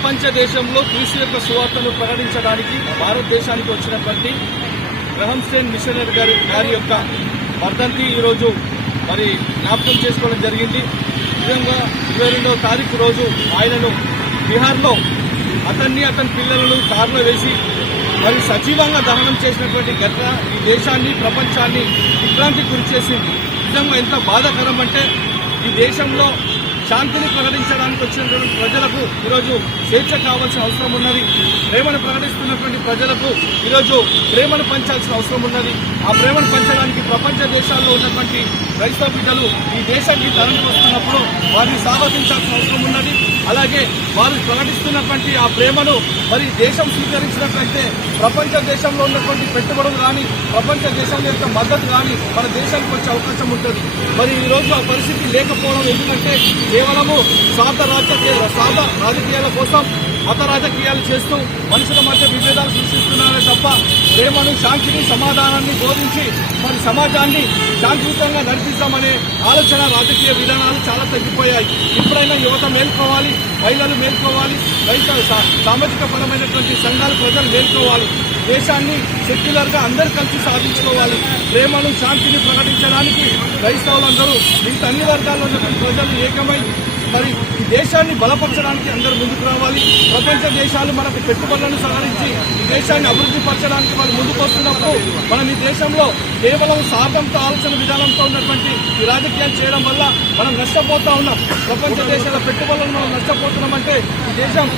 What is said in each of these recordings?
ప్రపంచ దేశంలో క్రీస్తు యొక్క సువార్తను ప్రకటించడానికి భారతదేశానికి వచ్చినటువంటి గ్రహంస్టైన్ మిషనరీ గారి గారి యొక్క వర్ధంతి ఈరోజు మరి జ్ఞాపకం చేసుకోవడం జరిగింది. నిజంగా ఇరవై రెండవ తారీఖు రోజు ఆయనను బీహార్లో అతన్ని అతని పిల్లలను కారులో వేసి మరి సజీవంగా దహనం చేసినటువంటి ఘటన ఈ దేశాన్ని ప్రపంచాన్ని విక్రాంతి గురి చేసింది నిజంగా ఎంత బాధాకరం అంటే ఈ దేశంలో శాంతిని ప్రకటించడానికి వచ్చినటువంటి ప్రజలకు ఈరోజు స్వేచ్ఛ కావాల్సిన అవసరం ఉన్నది. ప్రేమను ప్రకటిస్తున్నటువంటి ప్రజలకు ఈరోజు ప్రేమను పంచాల్సిన అవసరం ఉన్నది. ఆ ప్రేమను పంచడానికి ప్రపంచ దేశాల్లో ఉన్నటువంటి క్రైస్తవ బిడ్డలు ఈ దేశానికి తరలి వస్తున్నప్పుడు వారిని స్వాగతించాల్సిన అవసరం ఉన్నది. అలాగే వారు ప్రకటిస్తున్నటువంటి ఆ ప్రేమను మరి దేశం స్వీకరించినట్లయితే ప్రపంచ దేశంలో ఉన్నటువంటి పెట్టుబడులు కానీ ప్రపంచ దేశం యొక్క మద్దతు కానీ మన దేశానికి వచ్చే అవకాశం ఉంటుంది. మరి ఈరోజు ఆ పరిస్థితి లేకపోవడం ఎందుకంటే కేవలము స్వార్థ రాజకీయ స్వార్థ రాజకీయాల కోసం మత రాజకీయాలు చేస్తూ మనుషుల మధ్య విభేదాలు సృష్టిస్తున్నారే తప్ప ప్రేమను శాంతిని సమాధానాన్ని బోధించి మరి సమాజాన్ని శాంతియుతంగా నడిపిస్తామనే ఆలోచన రాజకీయ విధానాలు చాలా తగ్గిపోయాయి. ఇప్పుడైనా యువత మేల్కోవాలి మహిళలు మేల్కోవాలి రైతు సా- సామాజిక పరమైనటువంటి సంఘాలు ప్రజలు మేల్కోవాలి. దేశాన్ని సెక్యులర్గా అందరు కలిసి సాధించుకోవాలి. ప్రేమను శాంతిని ప్రకటించడానికి క్రైస్తవులందరూ మిగతా అన్ని వర్గాల్లో ఉన్నటువంటి ప్రజలు ఏకమై మరి ఈ దేశాన్ని బలపరచడానికి అందరూ ముందుకు రావాలి. ప్రపంచ దేశాలు మనకు పెట్టుబడులను సహరించి ఈ దేశాన్ని అభివృద్ధి పరచడానికి వాళ్ళు ముందుకు వస్తున్నప్పుడు మనం ఈ దేశంలో కేవలం సాధంతో ఆలోచన విధానంతో ఉన్నటువంటి ఈ రాజకీయాలు చేయడం వల్ల మనం నష్టపోతా ఉన్నాం. ప్రపంచ దేశాల పెట్టుబడులను మనం నష్టపోతున్నామంటే ఈ దేశం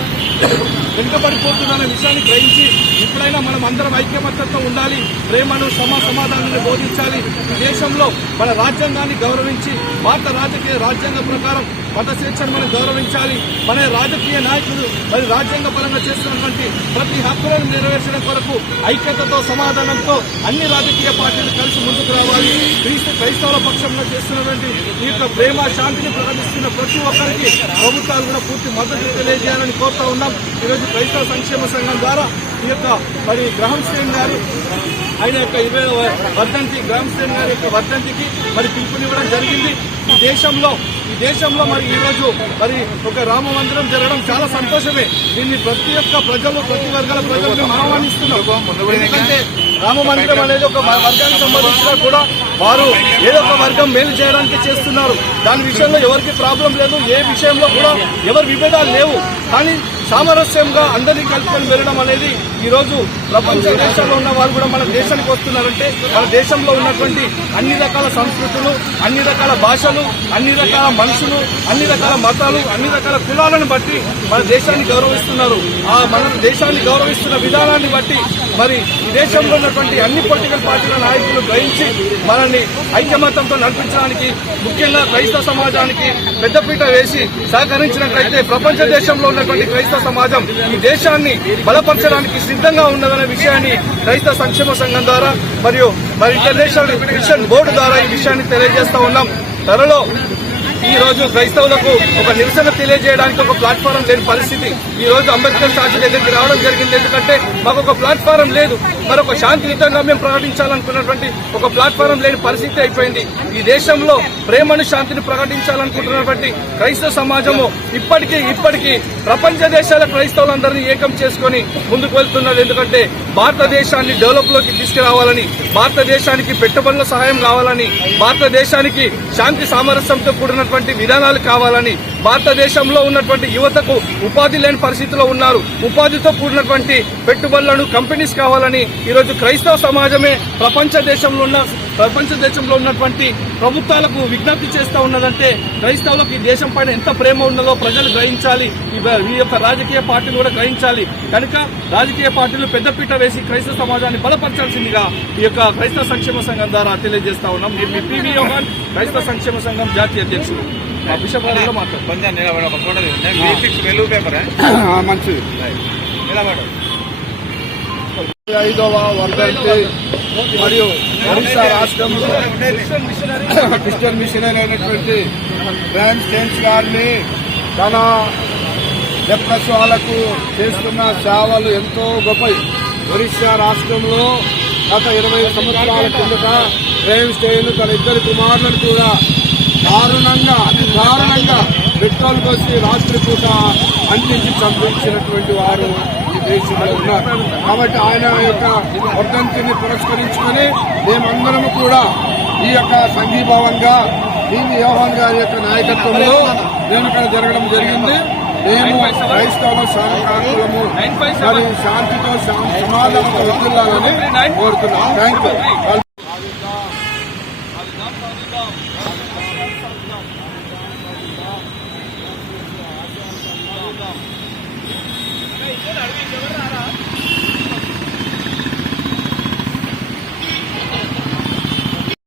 వెనుకబడిపోతుందనే విషయాన్ని గ్రహించి ఇప్పుడైనా మనం అందరం ఐక్యమత్యంతో ఉండాలి ప్రేమను సమ సమాధానాన్ని బోధించాలి. దేశంలో మన రాజ్యాంగాన్ని గౌరవించి భారత రాజకీయ రాజ్యాంగం ప్రకారం మత స్వేచ్ఛను మనం గౌరవించాలి. మన రాజకీయ నాయకులు మరి రాజ్యాంగ పరంగా చేస్తున్నటువంటి ప్రతి హక్కులను నెరవేర్చడం కొరకు ఐక్యతతో సమాధానంతో అన్ని రాజకీయ పార్టీలు కలిసి ముందుకు రావాలి. క్రీస్తు క్రైస్తవుల పక్షంలో చేస్తున్నటువంటి ఈ యొక్క ప్రేమ శాంతిని ప్రకటిస్తున్న ప్రతి ఒక్కరికి ప్రభుత్వాలు కూడా పూర్తి మద్దతు తెలియజేయాలని కోరుతా ఉన్నాం. ఈరోజు క్రైస్తవ సంక్షేమ సంఘం ద్వారా ఈ యొక్క మరి గ్రహం శ్రేణి గారి ఆయన యొక్క ఇరవై వర్ధంతి గ్రహం శ్రేణి గారి యొక్క వర్ధంతికి మరి పిలుపునివ్వడం జరిగింది. ఈ దేశంలో ఈ దేశంలో మరి ఈ రోజు మరి ఒక రామ మందిరం జరగడం చాలా సంతోషమే. దీన్ని ప్రతి ఒక్క ప్రజలు ప్రతి వర్గాల ప్రజలు మేము ఆహ్వానిస్తున్నాం. ఎందుకంటే రామ మందిరం అనేది ఒక వర్గానికి సంబంధించినా కూడా వారు ఏదో ఒక వర్గం మేలు చేయడానికి చేస్తున్నారు. దాని విషయంలో ఎవరికి ప్రాబ్లం లేదు ఏ విషయంలో కూడా ఎవరి విభేదాలు లేవు. కానీ సామరస్యంగా అందరినీ కలుపుకొని వెళ్ళడం అనేది ఈరోజు ప్రపంచ దేశాల్లో ఉన్న వారు కూడా మన దేశానికి వస్తున్నారంటే మన దేశంలో ఉన్నటువంటి అన్ని రకాల సంస్కృతులు అన్ని రకాల భాషలు అన్ని రకాల మనుషులు అన్ని రకాల మతాలు అన్ని రకాల కులాలను బట్టి మన దేశాన్ని గౌరవిస్తున్నారు. ఆ మన దేశాన్ని గౌరవిస్తున్న విధానాన్ని బట్టి మరి ఈ దేశంలో ఉన్నటువంటి అన్ని పొలిటికల్ పార్టీల నాయకులు గ్రహించి మనల్ని ఐక్యమతంతో నడిపించడానికి ముఖ్యంగా క్రైస్తవ సమాజానికి పెద్దపీట వేసి సహకరించినట్లయితే ప్రపంచ దేశంలో ఉన్నటువంటి క్రైస్తవ సమాజం ఈ దేశాన్ని బలపరచడానికి సిద్ధంగా ఉన్నదనే విషయాన్ని క్రైస్తవ సంక్షేమ సంఘం ద్వారా మరియు మరి ఇంటర్నేషనల్ మిషన్ బోర్డు ద్వారా ఈ విషయాన్ని తెలియజేస్తా ఉన్నాం. త్వరలో ఈ రోజు క్రైస్తవులకు ఒక నిరసన తెలియజేయడానికి ఒక ప్లాట్ఫారం లేని పరిస్థితి. ఈ రోజు అంబేద్కర్ స్టాచ్యూ దగ్గరికి రావడం జరిగింది. ఎందుకంటే మాకు ఒక ప్లాట్ఫారం లేదు. మరొక శాంతియుతంగా మేము ప్రకటించాలనుకున్నటువంటి ఒక ప్లాట్ఫారం లేని పరిస్థితి అయిపోయింది. ఈ దేశంలో ప్రేమను శాంతిని ప్రకటించాలనుకుంటున్నటువంటి క్రైస్తవ సమాజము ఇప్పటికీ ఇప్పటికీ ప్రపంచ దేశాల క్రైస్తవులందరినీ ఏకం చేసుకొని ముందుకు వెళ్తున్నది. ఎందుకంటే భారతదేశాన్ని డెవలప్లోకి తీసుకురావాలని భారతదేశానికి పెట్టుబడుల సహాయం కావాలని భారతదేశానికి శాంతి సామరస్యంతో ఉన్నటువంటి విధానాలు కావాలని భారతదేశంలో ఉన్నటువంటి యువతకు ఉపాధి లేని పరిస్థితిలో ఉన్నారు. ఉపాధితో కూడినటువంటి పెట్టుబడులను కంపెనీస్ కావాలని ఈరోజు క్రైస్తవ సమాజమే ప్రపంచ దేశంలో ఉన్న ప్రపంచ దేశంలో ఉన్నటువంటి ప్రభుత్వాలకు విజ్ఞప్తి చేస్తా ఉన్నదంటే క్రైస్తవులకు ఈ దేశం పైన ఎంత ప్రేమ ఉన్నదో ప్రజలు గ్రహించాలి. ఈ యొక్క రాజకీయ పార్టీలు కూడా గ్రహించాలి. కనుక రాజకీయ పార్టీలు పెద్దపీట వేసి క్రైస్తవ సమాజాన్ని బలపరచాల్సిందిగా ఈ యొక్క క్రైస్తవ సంక్షేమ సంఘం ద్వారా తెలియజేస్తా ఉన్నాం. నేను మీ పివి యోహాన్ క్రైస్తవ సంక్షేమ సంఘం జాతీయ పేపర్ మంచిది. ఐదవ వర్ధంతి. మరియు ఒడిశా రాష్ట్రంలో క్రిస్టియన్ మిషనరీ అయినటువంటి బ్రాంచ్ చేంజ్ గారిని తన వాళ్ళకు చేస్తున్న సేవలు ఎంతో గొప్ప ఒరిస్సా రాష్ట్రంలో గత ఇరవై సంవత్సరాల కిందట గ్రాండ్ స్టేన్ తన ఇద్దరు కుమారులను కూడా దారుణంగా దారుణంగా పెట్రోల్ పోసి రాత్రిపూట అంటించి చంపించినటువంటి వారు దేశంలో ఉన్నారు కాబట్టి ఆయన యొక్క వర్ధంతిని పురస్కరించుకొని మేమందరం కూడా ఈ యొక్క సంఘీభావంగా దీని యోహాన్ గారి యొక్క నాయకత్వంలో నేను ఇక్కడ జరగడం జరిగింది. మేము క్రైస్తవ సహకారము మరి శాంతితో శా- సమాధానంతో వదిలాలని కోరుతున్నాం. Thank you Con arbitro, ¿verdad?